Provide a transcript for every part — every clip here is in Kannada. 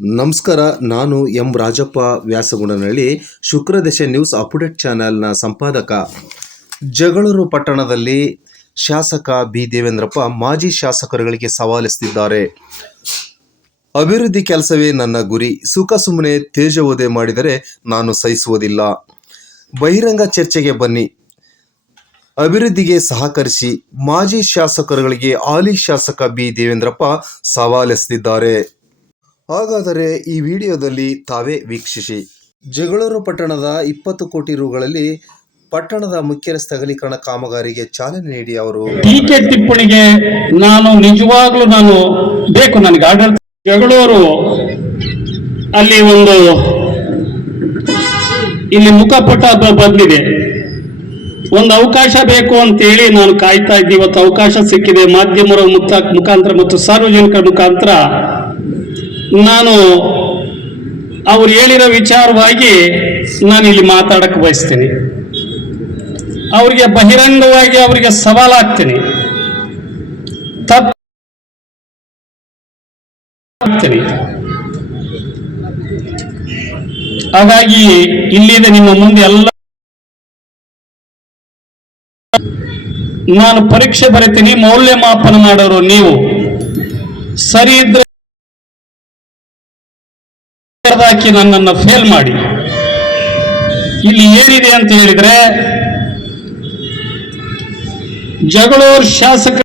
ನಮಸ್ಕಾರ, ನಾನು M Rajappa Vyasagunanahalli Shukradashe news update ಚಾನೆಲ್ನ ಸಂಪಾದಕ. ಜಗಳೂರು ಪಟ್ಟಣದಲ್ಲಿ ಶಾಸಕ ಬಿ ದೇವೇಂದ್ರಪ್ಪ ಮಾಜಿ ಶಾಸಕರುಗಳಿಗೆ ಸವಾಲೆಸ್ತಿದ್ದಾರೆ ಅಭಿವೃದ್ಧಿ ಕೆಲಸವೇ ನನ್ನ ಗುರಿ, ಸುಖ ಸುಮ್ಮನೆ ತೇಜವೋದೆ ಮಾಡಿದರೆ ನಾನು ಸಹಿಸುವುದಿಲ್ಲ. ಬಹಿರಂಗ ಚರ್ಚೆಗೆ ಬನ್ನಿ. ಅಭಿವೃದ್ಧಿಗೆ ಸಹಕರಿಸಿ ಮಾಜಿ ಶಾಸಕರುಗಳಿಗೆ ಹಾಲಿ ಶಾಸಕ ಬಿ ದೇವೇಂದ್ರಪ್ಪ ಸವಾಲೆಸೆದಿದ್ದಾರೆ. ಹಾಗಾದರೆ ಈ ವಿಡಿಯೋದಲ್ಲಿ ತಾವೇ ವೀಕ್ಷಿಸಿ. ಜಗಳೂರು ಪಟ್ಟಣದ ಇಪ್ಪತ್ತು ಕೋಟಿ ರುಗಳಲ್ಲಿ ಪಟ್ಟಣದ ಮುಖ್ಯ ಸ್ಥಗಲೀಕರಣ ಕಾಮಗಾರಿಗೆ ಚಾಲನೆ ನೀಡಿ ಅವರು. ಟೀಕೆ ಟಿಪ್ಪಣಿಗೆ ನಾನು ನಿಜವಾಗ್ಲೂ ನಾನು ಬೇಕು, ನನಗೆ ಆಡಳಿತ ಜಗಳೂರು ಅಲ್ಲಿ ಒಂದು ಇಲ್ಲಿ ಮುಖಪಟ ಬಂದಿದೆ. ಒಂದು ಅವಕಾಶ ಬೇಕು ಅಂತೇಳಿ ನಾನು ಕಾಯ್ತಾ ಇದ್ದೆ. ಇವತ್ತು ಅವಕಾಶ ಸಿಕ್ಕಿದೆ. ಮಾಧ್ಯಮರ ಮುಖಾಂತರ ಮತ್ತು ಸಾರ್ವಜನಿಕರ ಮುಖಾಂತರ ನಾನು ಅವ್ರು ಹೇಳಿರೋ ವಿಚಾರವಾಗಿ ನಾನು ಇಲ್ಲಿ ಮಾತಾಡಕ್ಕೆ ಬಯಸ್ತೀನಿ. ಅವರಿಗೆ ಬಹಿರಂಗವಾಗಿ ಅವರಿಗೆ ಸವಾಲಾಗ್ತೀನಿ. ತಪ್ಪು. ಹಾಗಾಗಿ ಇಲ್ಲಿದೆ ನಿಮ್ಮ ಮುಂದೆ ಎಲ್ಲ ನಾನು ಪರೀಕ್ಷೆ ಬರಿತೀನಿ, ಮೌಲ್ಯಮಾಪನ ಮಾಡೋರು ನೀವು. ಸರಿ ಇದ್ರೆ ಹಾಕಿ ನನ್ನನ್ನು ಫೇಲ್ ಮಾಡಿ. ಇಲ್ಲಿ ಏನಿದೆ ಅಂತ ಹೇಳಿದ್ರೆ, ಜಗಳೂರ್ ಶಾಸಕ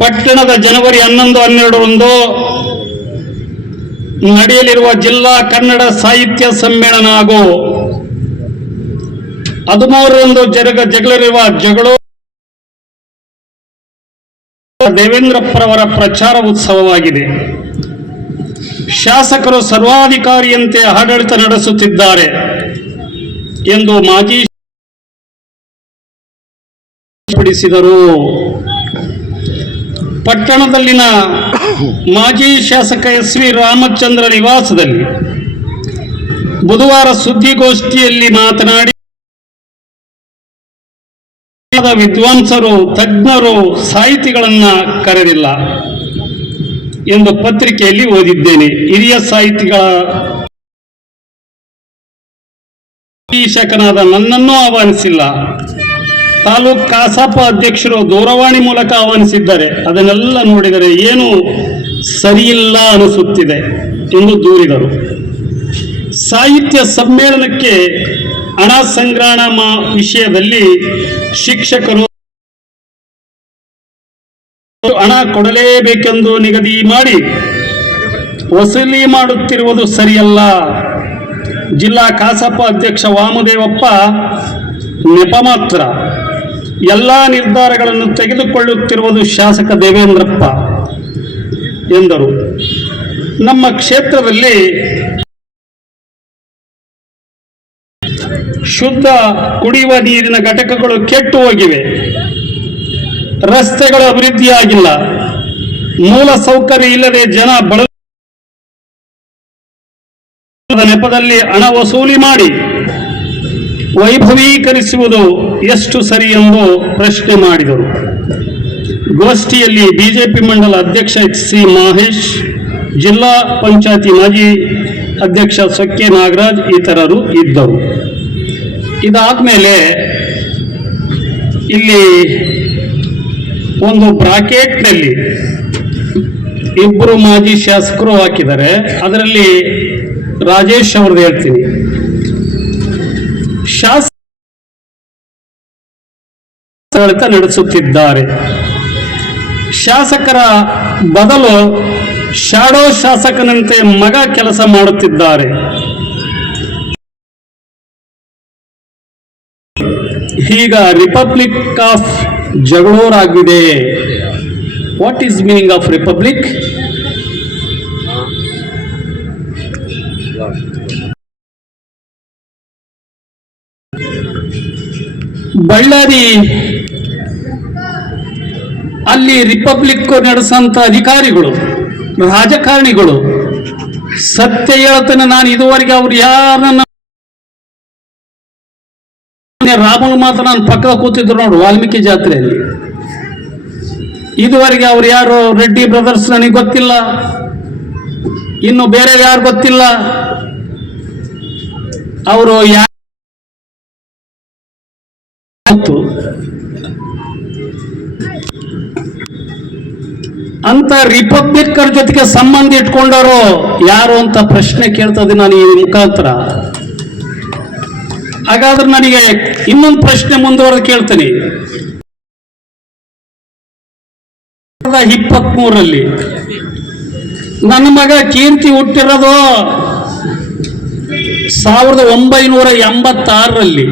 ಪಟ್ಟಣದ ಜನವರಿ ಹನ್ನೊಂದು ಹನ್ನೆರಡರಂದು ನಡೆಯಲಿರುವ ಜಿಲ್ಲಾ ಕನ್ನಡ ಸಾಹಿತ್ಯ ಸಮ್ಮೇಳನ ಹಾಗೂ ಹದಿಮೂರರಂದು ಜರುಗ ಜಗಳಲಿರುವ ಜಗಳೂರು ದೇವೇಂದ್ರಪ್ಪರವರ ಪ್ರಚಾರ ಉತ್ಸವವಾಗಿದೆ. ಶಾಸಕರು ಸರ್ವಾಧಿಕಾರಿಯಂತೆ ಆಡಳಿತ ನಡೆಸುತ್ತಿದ್ದಾರೆ ಎಂದು ಮಾಜಿ ಪಡಿಸಿದರು ಪಟ್ಟಣದಲ್ಲಿನ ಮಾಜಿ ಶಾಸಕ ಎಸ್ ವಿ ರಾಮಚಂದ್ರ ನಿವಾಸದಲ್ಲಿ ಬುಧವಾರ ಸುದ್ದಿಗೋಷ್ಠಿಯಲ್ಲಿ ಮಾತನಾಡಿ ವಿದ್ವಾಂಸರು, ತಜ್ಞರು ಸಾಹಿತಿಗಳನ್ನ ಕರೆದಿಲ್ಲ ಎಂದು ಪತ್ರಿಕೆಯಲ್ಲಿ ಓದಿದ್ದೇನೆ. ಹಿರಿಯ ಸಾಹಿತಿಗಳ ಶಿಕ್ಷಕನಾದ ನನ್ನನ್ನು ಆಹ್ವಾನಿಸಿಲ್ಲ. ತಾಲೂಕ್ ಕಾಸಾಪ ಅಧ್ಯಕ್ಷರು ದೂರವಾಣಿ ಮೂಲಕ ಆಹ್ವಾನಿಸಿದ್ದಾರೆ. ಅದನ್ನೆಲ್ಲ ನೋಡಿದರೆ ಏನು ಸರಿಯಿಲ್ಲ ಅನಿಸುತ್ತಿದೆ ಎಂದು ದೂರಿದರು. ಸಾಹಿತ್ಯ ಸಮ್ಮೇಳನಕ್ಕೆ ಹಣ ಸಂಗ್ರಹಣ ವಿಷಯದಲ್ಲಿ ಶಿಕ್ಷಕರು ಹಣ ಕೊಡಲೇಬೇಕೆಂದು ನಿಗದಿ ಮಾಡಿ ವಸೂಲಿ ಮಾಡುತ್ತಿರುವುದು ಸರಿಯಲ್ಲ. ಜಿಲ್ಲಾ ಕಸಾಪ ಅಧ್ಯಕ್ಷ ವಾಮದೇವಪ್ಪ, ನೆಪ ಮಾತ್ರ. ಎಲ್ಲ ನಿರ್ಧಾರಗಳನ್ನು ತೆಗೆದುಕೊಳ್ಳುತ್ತಿರುವುದು ಶಾಸಕ ದೇವೇಂದ್ರಪ್ಪ ಎಂದರು. ನಮ್ಮ ಕ್ಷೇತ್ರದಲ್ಲಿ ಶುದ್ಧ ಕುಡಿಯುವ ನೀರಿನ ಘಟಕಗಳು ಕೆಟ್ಟು ಹೋಗಿವೆ. ರಸ್ತೆಗಳು ಅಭಿವೃದ್ಧಿಯಾಗಿಲ್ಲ. ಮೂಲ ಸೌಕರ್ಯ ಇಲ್ಲದೆ ಜನ ಬಳ ನೆಪದಲ್ಲಿ ಹಣ ವಸೂಲಿ ಮಾಡಿ ವೈಭವೀಕರಿಸುವುದು ಎಷ್ಟು ಸರಿ ಎಂದು ಪ್ರಶ್ನೆ ಮಾಡಿದರು. ಗೋಷ್ಠಿಯಲ್ಲಿ ಬಿಜೆಪಿ ಮಂಡಲ ಅಧ್ಯಕ್ಷ ಎಚ್ ಸಿ ಮಹೇಶ್, ಜಿಲ್ಲಾ ಪಂಚಾಯತಿ ಮಾಜಿ ಅಧ್ಯಕ್ಷ ಸೊಕ್ಕೆ ನಾಗರಾಜ್ ಇತರರು ಇದ್ದರು. ಇದಾದ್ಮೇಲೆ ಇಲ್ಲಿ ಒಂದು ಬ್ರಾಕೆಟ್ನಲ್ಲಿ ಇಬ್ಬರು ಮಾಜಿ ಶಾಸಕರು ಹಾಕಿದ್ದಾರೆ. ಅದರಲ್ಲಿ ರಾಜೇಶ್ ಅವ್ರದ್ದು ಹೇಳ್ತೀನಿ. ಶಾಸಕ ನಡೆಸುತ್ತಿದ್ದಾರೆ. ಶಾಸಕರ ಬದಲು ಶಾಡೋ ಶಾಸಕನಂತೆ ಮಗ ಕೆಲಸ ಮಾಡುತ್ತಿದ್ದಾರೆ. ಈಗ ರಿಪಬ್ಲಿಕ್ ಆಫ್ ಜಗಳೂರ್ ಆಗಿದೆ what is meaning of republic Bellary. ಅಲ್ಲಿ ರಿಪಬ್ಲಿಕ್ ನಡೆಸಂತ ಅಧಿಕಾರಿಗಳು, ರಾಜಕಾರಣಿಗಳು ಸತ್ಯ ಹೇಳ್ತಾನೆ ನಾನು ಇದುವರೆಗೆ ಅವ್ರು ಯಾರನ್ನ ರಾಮನ ಮಾತ್ರ ನಾನು ಪಕ್ಕ ಕೂತಿದ್ರು ನೋಡು, ವಾಲ್ಮೀಕಿ ಜಾತ್ರೆಯಲ್ಲಿ. ಇದುವರೆಗೆ ಅವ್ರು ಯಾರು, ರೆಡ್ಡಿ ಬ್ರದರ್ಸ್ ನನಗೆ ಗೊತ್ತಿಲ್ಲ. ಇನ್ನು ಬೇರೆ ಯಾರು ಗೊತ್ತಿಲ್ಲ. ಅವರು ಯಾರು. ಅಂತ ರಿಪಬ್ಲಿಕ್ಕರ್ ಜೊತೆಗೆ ಸಂಬಂಧ ಇಟ್ಕೊಂಡವರು ಯಾರು ಅಂತ ಪ್ರಶ್ನೆ ಕೇಳ್ತದೆ ನಾನು ಈ ಮುಖಾಂತರ. ಹಾಗಾದ್ರೆ ನನಗೆ ಇನ್ನೊಂದು ಪ್ರಶ್ನೆ ಮುಂದುವರೆದು ಕೇಳ್ತೀನಿ. ಇಪ್ಪತ್ಮೂರರಲ್ಲಿ ನನ್ನ ಮಗ ಕೀರ್ತಿ ಹುಟ್ಟಿರೋದು ಸಾವಿರದ ಒಂಬೈನೂರ ಎಂಬತ್ತಾರರಲ್ಲಿ.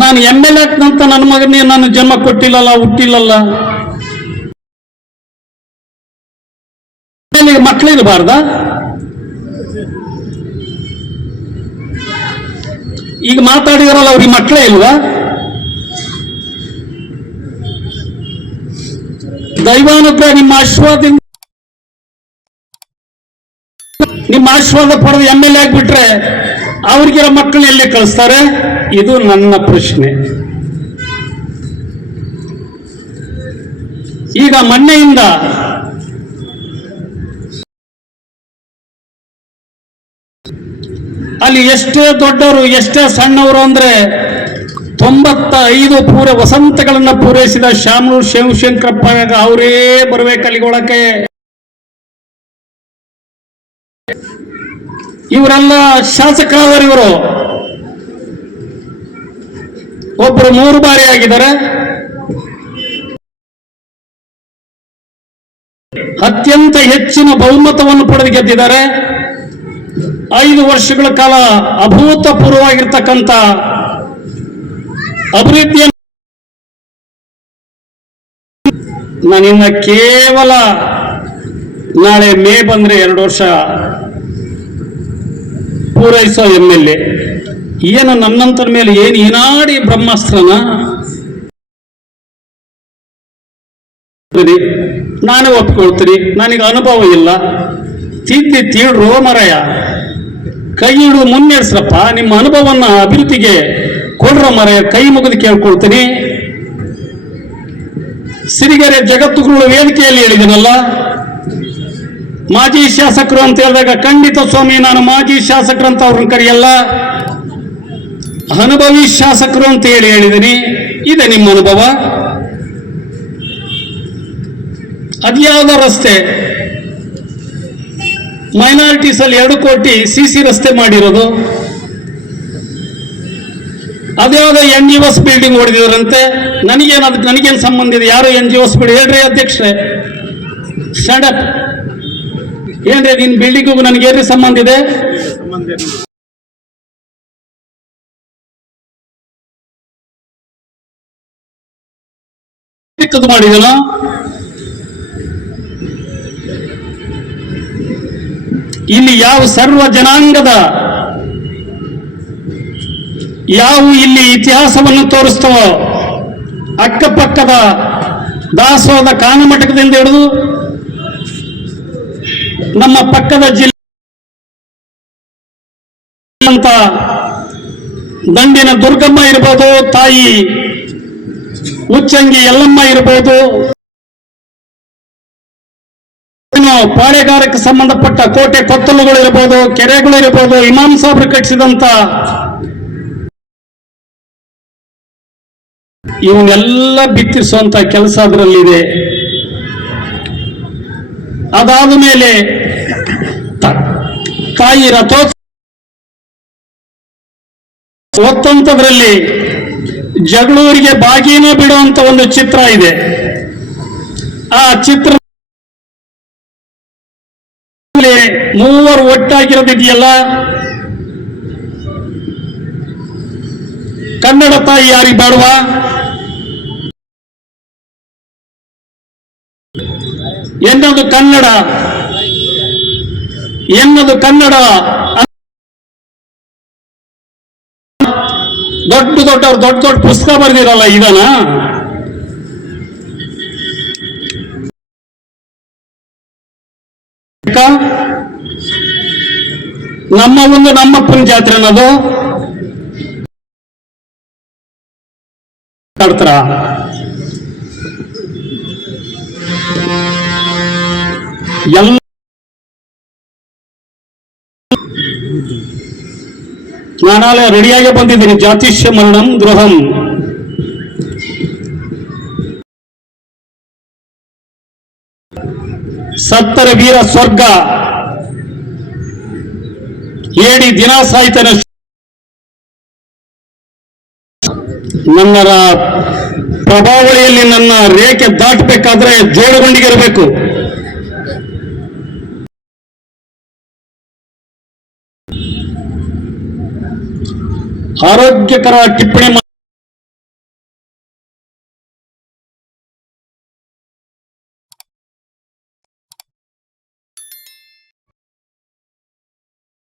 ನಾನು ಎಂ ಎಲ್ ನಂತ ನನ್ನ ಮಗನಿಗೆ ನಾನು ಜನ್ಮ ಕೊಟ್ಟಿಲ್ಲಲ್ಲ, ಹುಟ್ಟಿಲ್ಲಲ್ಲ? ಮಕ್ಕಳಿರಬಾರ್ದ ಈಗ ಮಾತಾಡಿದಾರಲ್ಲ ಅವ್ರಿಗೆ ಮಕ್ಕಳೇ ಇಲ್ವಾ? ದೈವಾನುಗ್ರಹ ನಿಮ್ಮ ಆಶೀರ್ವಾದದಿಂದ ನಿಮ್ಮ ಆಶೀರ್ವಾದ ಪಡೆದು ಎಂ ಎಲ್ ಎ ಆಗ್ಬಿಟ್ರೆ ಅವ್ರಿಗಿರೋ ಮಕ್ಕಳು ಎಲ್ಲಿ ಕಳಿಸ್ತಾರೆ? ಇದು ನನ್ನ ಪ್ರಶ್ನೆ. ಈಗ ಮೊನ್ನೆಯಿಂದ ಅಲ್ಲಿ ಎಷ್ಟೇ ದೊಡ್ಡವರು, ಎಷ್ಟೇ ಸಣ್ಣವರು ಅಂದ್ರೆ ತೊಂಬತ್ತ ಐದು ಪೂರ ವಸಂತಗಳನ್ನ ಪೂರೈಸಿದ ಶ್ಯಾಮನೂರು ಶಿವಶಂಕರಪ್ಪ ಅವರೇ ಬರ್ಬೇಕು ಅಲ್ಲಿಗೊಳಕ್ಕೆ ಇವರೆಲ್ಲ ಶಾಸಕರಾದವರು ಇವರು. ಒಬ್ಬರು ಮೂರು ಬಾರಿ ಆಗಿದ್ದಾರೆ. ಅತ್ಯಂತ ಹೆಚ್ಚಿನ ಬಹುಮತವನ್ನು ಪಡೆದು ಗೆದ್ದಿದ್ದಾರೆ. ಐದು ವರ್ಷಗಳ ಕಾಲ ಅಭೂತಪೂರ್ವವಾಗಿರ್ತಕ್ಕಂಥ ಅಭಿವೃದ್ಧಿಯ ನಾನಿನ್ನ ಕೇವಲ ನಾಳೆ ಮೇ ಬಂದ್ರೆ ಎರಡು ವರ್ಷ ಪೂರೈಸೋ ಎಂ ಎಲ್ ಎ ಏನು ನನ್ನಂತರ ಮೇಲೆ ಏನು ಏನಾಡಿ ಬ್ರಹ್ಮಾಸ್ತ್ರನ? ನಾನೇ ಒಪ್ಕೊಳ್ತೀನಿ ನನಗೆ ಅನುಭವ ಇಲ್ಲ. ತಿದ್ದಿ ತೀಡ್ರೋ ಮರಯ ಕೈ ಹಿಡಿದು ಮುನ್ನಡೆಸ್ರಪ್ಪ ನಿಮ್ಮ ಅನುಭವವನ್ನ ಅಭಿವೃದ್ಧಿಗೆ ಕೊಡ್ರ ಮರೆ, ಕೈ ಮುಗಿದು ಕೇಳ್ಕೊಳ್ತೀನಿ. ಸಿರಿಗೆರೆ ಜಗತ್ತುಗಳ ವೇದಿಕೆಯಲ್ಲಿ ಹೇಳಿದನಲ್ಲ, ಮಾಜಿ ಶಾಸಕರು ಅಂತ ಹೇಳಿದಾಗ ಖಂಡಿತ ಸ್ವಾಮಿ, ನಾನು ಮಾಜಿ ಶಾಸಕರು ಅಂತ ಅವ್ರನ್ನ ಕರೆಯಲ್ಲ. ಅನುಭವಿ ಶಾಸಕರು ಅಂತ ಹೇಳಿ ಹೇಳಿದ್ದೀನಿ ಇದೆ ನಿಮ್ಮ ಅನುಭವ. ಅದ್ಯಾವುದೋ ರಸ್ತೆ. ಮೈನಾರಿಟೀಸ್ ಅಲ್ಲಿ ಎರಡು ಕೋಟಿ ಸಿ ಸಿ ರಸ್ತೆ ಮಾಡಿರೋದು. ಅದ್ಯಾವುದೋ ಎನ್ ಜಿ ಓಸ್ ಬಿಲ್ಡಿಂಗ್ ಹೊಡೆದಿದ್ರಂತೆ ನನಗೇನು ಅದಕ್ಕೆ ನನಗೇನು ಸಂಬಂಧ ಇದೆ? ಯಾರು ಎನ್ ಜಿ ಓಸ್ ಬಿಲ್ಡಿಂಗ್ ಹೇಳ್ರಿ ಅಧ್ಯಕ್ಷರೇ. ಸ್ಟ್ಯಾಂಡಪ್ ಏನ್ರಿ, ನಿನ್ ಬಿಲ್ಡಿಂಗಿಗೂ ನನಗೆ ಏನ್ರಿ ಸಂಬಂಧ ಇದೆ? ಮಾಡಿದನು? ಇಲ್ಲಿ ಯಾವ ಸರ್ವ ಜನಾಂಗದ ಯಾವ ಇಲ್ಲಿ ಇತಿಹಾಸವನ್ನು ತೋರಿಸ್ತವೋ ಅಕ್ಕಪಕ್ಕದ ದಾಸೋದ ಕಾನಮಟಕದಿಂದ ಹಿಡಿದು ನಮ್ಮ ಪಕ್ಕದ ಜಿಲ್ಲೆ ದಂಡಿನ ದುರ್ಗಮ್ಮ ಇರ್ಬೋದು, ತಾಯಿ ಉಚ್ಚಂಗಿ ಯಲ್ಲಮ್ಮ ಇರ್ಬೋದು. ಪಾಳೆಗಾರಕ್ಕೆ ಸಂಬಂಧಪಟ್ಟ ಕೋಟೆ ಕೊತ್ತಲುಗಳು ಇರಬಹುದು ಕೆರೆಗಳು ಇರಬಹುದು ಇಮಾಮ್ ಸಾಬ್ರು ಕಟ್ಟಿಸಿದಂತ ಇವನ್ನೆಲ್ಲ ಬಿತ್ತಿಸುವಂತ ಕೆಲಸ ಅದರಲ್ಲಿದೆ. ಅದಾದ ಮೇಲೆ ತಾಯಿ ರಥೋತ್ಸವ ಒತ್ತಂತದ್ರಲ್ಲಿ ಜಗಳೂರಿಗೆ ಬಾಗಿನ ಬಿಡುವಂತ ಒಂದು ಚಿತ್ರ ಇದೆ. ಆ ಚಿತ್ರ ಮೂವರು ಒಟ್ಟಾಗಿರೋದಿದೆಯಲ್ಲ ಕನ್ನಡ ತಾಯಿ ಯಾರಿಗೆ ಬೇಡವಾ ಎನ್ನದು ಕನ್ನಡ. ಎನ್ನದು ಕನ್ನಡ. ದೊಡ್ಡ ದೊಡ್ಡ ದೊಡ್ಡ ದೊಡ್ಡ ಪುಸ್ತಕ ಬರೆದಿರಲ್ಲ ಇದನ್ನ? ನಮ್ಮ ಒಂದು ನಮ್ಮಪ್ಪನ ಜಾತ್ರೆ ಅನ್ನೋದು ಮಾತಾಡ್ತಾರ ಎಲ್ಲ ನಾನಾಲೆ ರೆಡಿಯಾಗಿ ಬಂದಿದ್ದೀನಿ ಜಾತಿಷ್ಯ ಮರಣಂ ಗೃಹಂ ಸತ್ತರ ವೀರ ಸ್ವರ್ಗ ಏಡಿ ದಿನ ಸಾಯ್ತಾನೆ. ನನ್ನ ಪ್ರಭಾವಳಿಯಲ್ಲಿ ನನ್ನ ರೇಖೆ ದಾಟಬೇಕಾದ್ರೆ ಜೋಡುಗೊಂಡಿಗಿರಬೇಕು ಆರೋಗ್ಯಕರ ಟಿಪ್ಪಣಿ